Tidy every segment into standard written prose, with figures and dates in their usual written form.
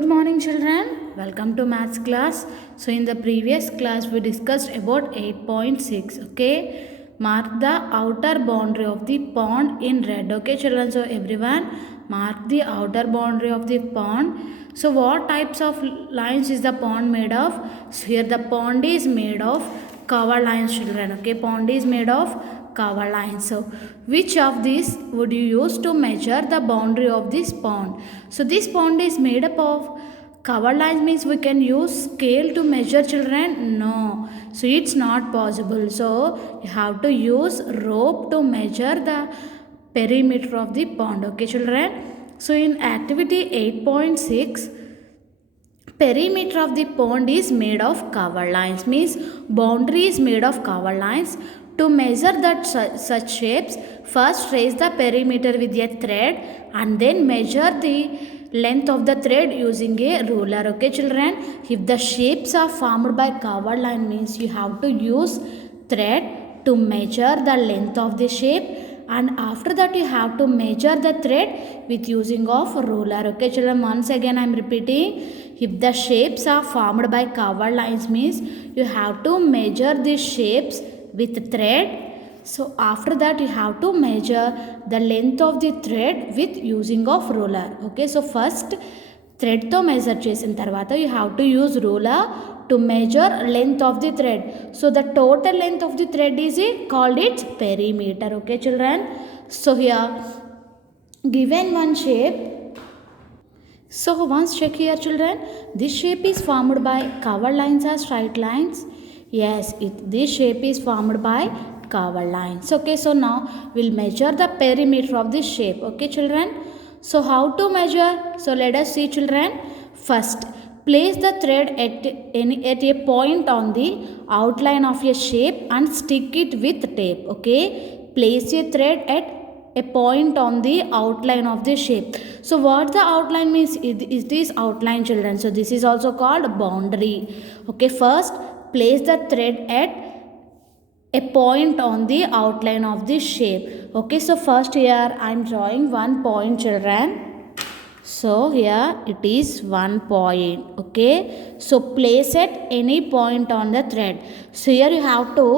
Good morning children, welcome to maths class. So in the previous class we discussed about 8.6. Okay, mark the outer boundary of the pond in red. Okay children, so everyone mark the outer boundary of the pond. So what types of lines is the pond made of? So here the pond is made of cover lines children. Okay, pond is made of cover lines. So which of these would you use to measure the boundary of this pond? So this pond is made up of cover lines, means we can use scale to measure children? No. So it's not possible. So you have to use rope to measure the perimeter of the pond. Okay children. So in activity 8.6, perimeter of the pond is made of cover lines, means boundary is made of cover lines. To measure that such shapes, first trace the perimeter with a thread and then measure the length of the thread using a ruler. Okay children, if the shapes are formed by cover line, means you have to use thread to measure the length of the shape, and after that you have to measure the thread with using of ruler. Okay children, once again I am repeating, if the shapes are formed by cover lines, means you have to measure the shapes with thread. So after that you have to measure the length of the thread with using of ruler. Okay, so first thread తో measure చేసిన తర్వాత you have to use ruler to measure length of the thread. So the total length of the thread is called its perimeter. Okay children, so here given one shape. So once check here children, this shape is formed by cover lines or straight lines? Yes, this shape is formed by cover lines. Okay, so now we'll measure the perimeter of this shape. Okay children, so how to measure? So let us see children. First, place the thread at a point on the outline of a shape and stick it with tape. Okay, place a thread at a point on the outline of the shape. So what the outline means? Is this outline children? So this is also called boundary. Okay, first place the thread at a point on the outline of the shape. Okay, so first here I am drawing one point children. So here it is one point. Okay, so place at any point on the thread. So here you have to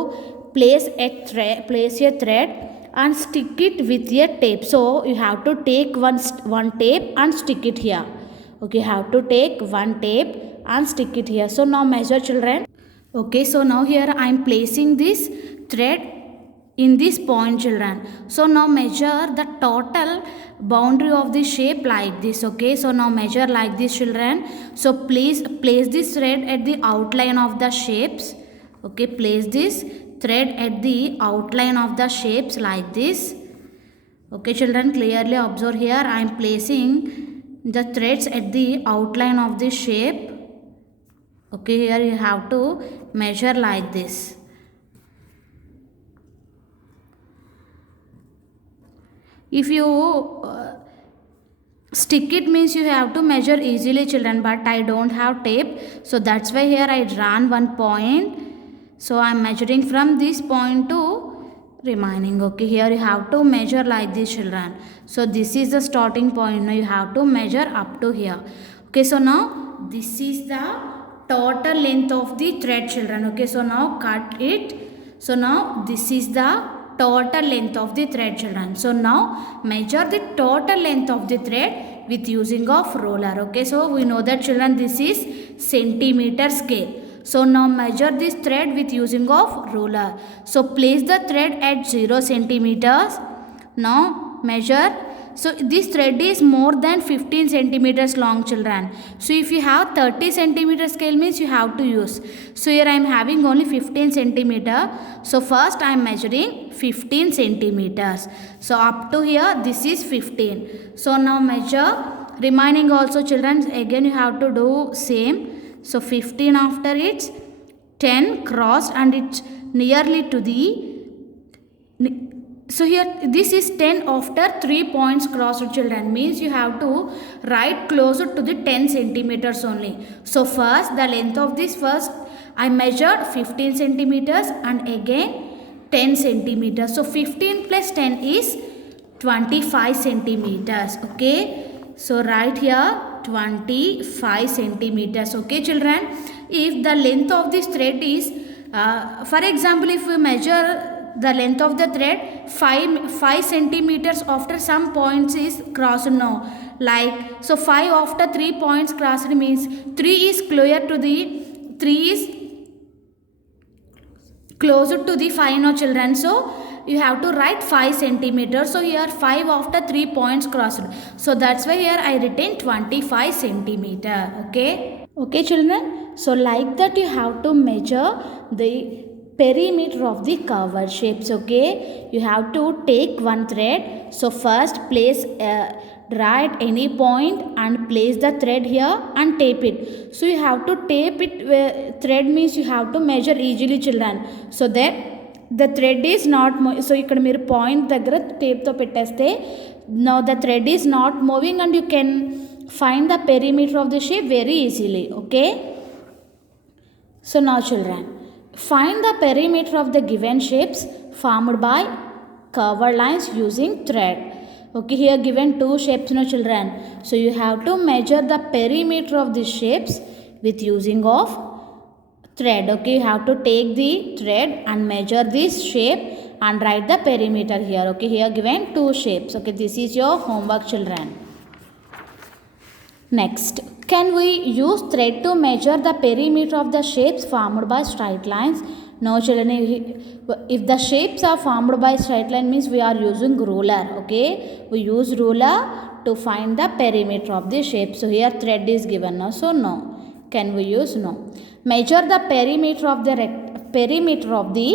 place a thread and stick it with a tape. So you have to take one tape and stick it here. Okay, you have to take one tape and stick it here. So now measure children. Okay, so now here I am placing this thread in this point children. So now measure the total boundary of the shape like this. Okay, so now measure like this children. So please place this thread at the outline of the shapes. Okay, place this thread at the outline of the shapes like this. Okay children, clearly observe here I am placing the threads at the outline of the shape. Okay, here you have to measure like this. If you stick it, means you have to measure easily children, but I don't have tape, so that's why here I drawn one point. So I am measuring from this point to remaining. Okay, here you have to measure like this children. So this is the starting point. Now you have to measure up to here. Okay, so now this is the total length of the thread children. Okay, so now cut it. So now this is the total length of the thread children. So now measure the total length of the thread with using of ruler. Okay, so we know that children this is centimeter scale. So now measure this thread with using of ruler. So place the thread at 0 centimeters. Now measure. So this thread is more than 15 centimeters long children. So if you have 30 centimeter scale, means you have to use. So here I am having only 15 centimeter. So first I am measuring 15 centimeters. So up to here this is 15. So now measure remaining also children. Again you have to do same. So 15 after it's 10 crossed and it's nearly to the. So here this is 10 after 3 points crossed children, means you have to write closer to the 10 centimeters only. So first the length of this, first I measured 15 centimeters and again 10 centimeters. So 15 plus 10 is 25 centimeters. Okay, so right here 25 centimeters. Okay children, if the length of this thread is for example, if we measure the length of the thread 5 centimeters after some points is crossed now, like so 5 after 3 points crossed means 3 is closer to the 5 now children, so you have to write 5 centimeters. So here 5 after 3 points crossed, so that's why here I written 25 centimeter. Okay children, so like that you have to measure the perimeter of the covered shapes. Okay, you have to take one thread. So first place draw at any point and place the thread here and tape it. So you have to tape it, thread means you have to measure easily children, so that the thread is not so ఇక్కడ మీరు point దగ్గర టేప్తో పెట్టేస్తే now the thread is not moving and you can find the perimeter of the shape very easily. Okay, so now children, find the perimeter of the given shapes formed by curved lines using thread. Okay, here given two shapes no children, so you have to measure the perimeter of these shapes with using of thread. Okay, you have to take the thread and measure this shape and write the perimeter here. Okay, here given two shapes. Okay, this is your homework children. Next, can we use thread to measure the perimeter of the shapes formed by straight lines? No children, if the shapes are formed by straight line means we are using ruler. Okay, we use ruler to find the perimeter of the shape. So here thread is given now, so no. Can we use? No. Measure the perimeter of the perimeter of the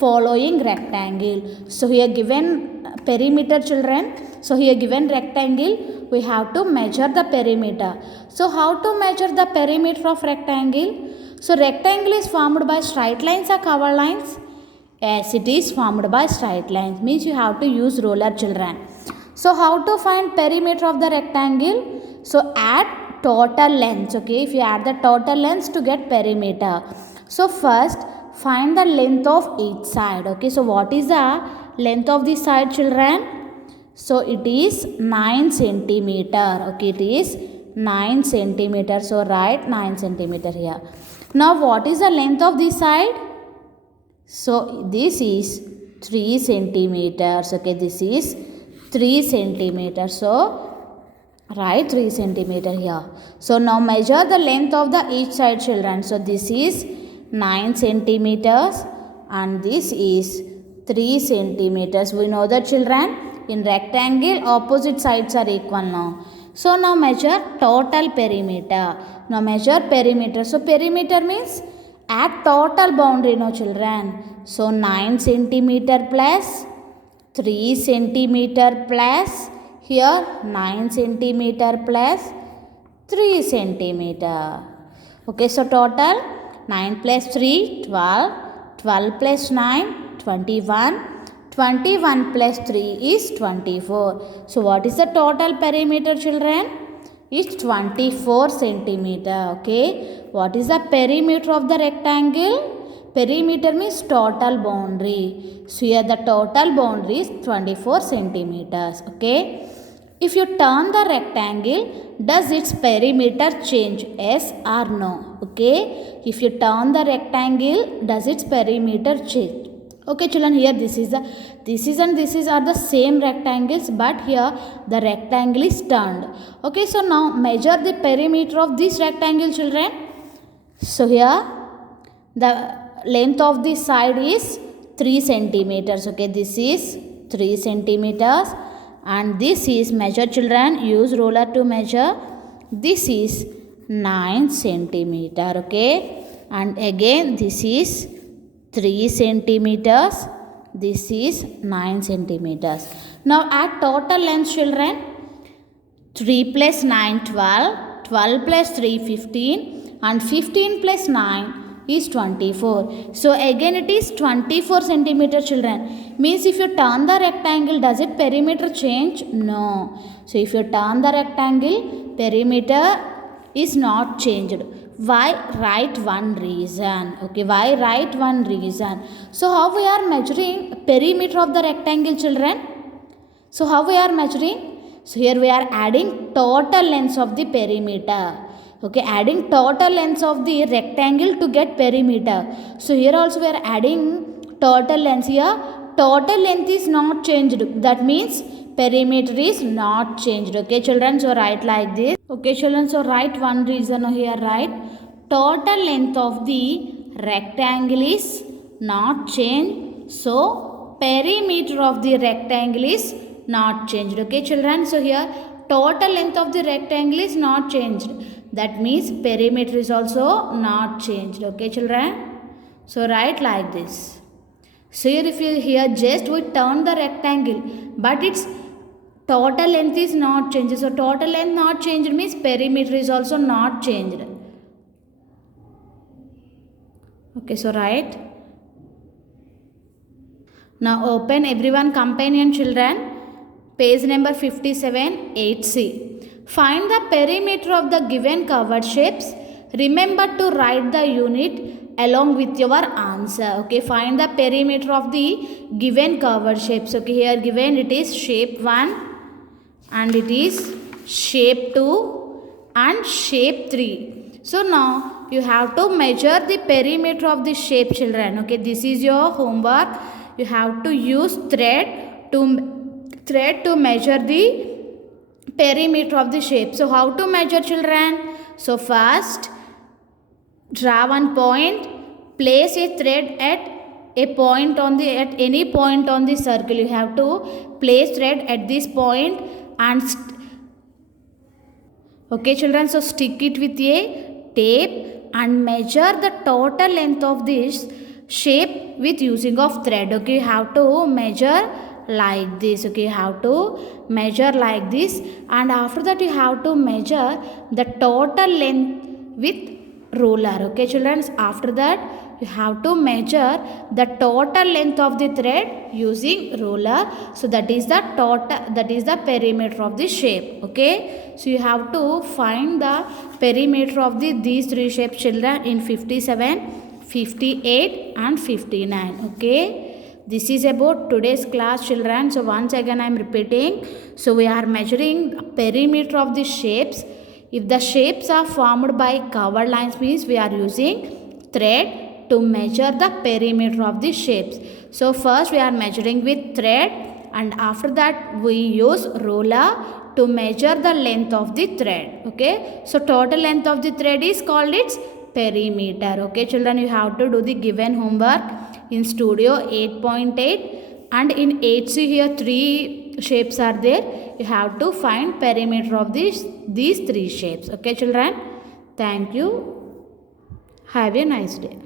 following rectangle. So here given perimeter children, so here given rectangle, we have to measure the perimeter. So how to measure the perimeter of rectangle? So rectangle is formed by straight lines or curved lines? Yes, it is formed by straight lines, means you have to use ruler children. So how to find perimeter of the rectangle? So add total lengths. Okay, if you add the total lengths to get perimeter. So first find the length of each side. Okay, so what is the length of this side children? So it is 9 centimeter. Okay, it is 9 centimeter. So write 9 centimeter here. Now what is the length of this side? So this is 3 centimeters. Okay, this is 3 centimeters. So write 3 centimeter here. So now measure the length of the each side children. So this is 9 centimeters and this is 3 centimeters. We know that children, in rectangle opposite sides are equal now. So now measure total perimeter. Now measure perimeter. So perimeter means add total boundary now children. So 9 centimeter plus 3 centimeter plus here 9 centimeter plus 3 centimeter. Okay, so total 9 plus 3 12, 12 plus 9 21, 21 plus 3 is 24. So what is the total perimeter children? It's 24 centimeter. Okay, what is the perimeter of the rectangle? Perimeter means total boundary. So here the total boundary is 24 centimeters. Okay, if you turn the rectangle, does its perimeter change? Yes or no? Okay, if you turn the rectangle, does its perimeter change? Okay children, here this is and this is are the same rectangles, but here the rectangle is turned. Okay, so now measure the perimeter of this rectangle children. So here the length of this side is 3 centimeters. Okay, this is 3 centimeters and this is, measure children, use ruler to measure, this is 9 centimeter. Okay, and again this is 3 centimeters, this is 9 centimeters. Now add total length children. 3 plus 9 12, 12 plus 3 15 and 15 plus 9 is 24. So again it is 24 centimeter children. Means if you turn the rectangle, does it perimeter change? No. So if you turn the rectangle, perimeter is not changed. Why? Write one reason. Okay, why? Write one reason. So how we are measuring perimeter of the rectangle children? So how we are measuring? So here we are adding total lengths of the perimeter. Okay, adding total lengths of the rectangle to get perimeter. So here also we are adding total lengths. Here total length is not changed. That means perimeter is not changed. Okay children, so write like this. Okay children, so write one reason here. Write total length of the rectangle is not changed. So perimeter of the rectangle is not changed. Okay children, so here total length of the rectangle is not changed. That means perimeter is also not changed. Okay children, so write like this. So here if you here just we turn the rectangle, but its total length is not changed. So total length not changed means perimeter is also not changed. Okay, so write. Now open everyone companion children. Page number 57, 8C. Find the perimeter of the given covered shapes. Remember to write the unit along with your answer. Okay, find the perimeter of the given covered shapes. Okay, here given it is shape 1 and it is shape 2 and shape 3. So now you have to measure the perimeter of the shape children. Okay, this is your homework. You have to use thread to measure the perimeter of the shape. So how to measure children? So first draw one point, place a thread at any point on the circle. You have to place thread at this point and okay children, so stick it with a tape and measure the total length of this shape with using of thread. Okay, you have to measure like this. Okay, you have to measure like this, and after that you have to measure the total length with ruler. Okay children, after that you have to measure the total length of the thread using ruler. So that is the perimeter of the shape. Okay, so you have to find the perimeter of these three shapes children in 57, 58 and 59. Okay, this is about today's class children. So once again I am repeating. So we are measuring perimeter of the shapes. If the shapes are formed by covered lines means we are using thread to measure the perimeter of the shapes. So first we are measuring with thread, and after that we use ruler to measure the length of the thread. Okay, so total length of the thread is called its perimeter. Okay children, you have to do the given homework in studio 8.8 and in 8C. here 3 shapes are there. You have to find perimeter of these 3 shapes. Okay children, thank you. Have a nice day.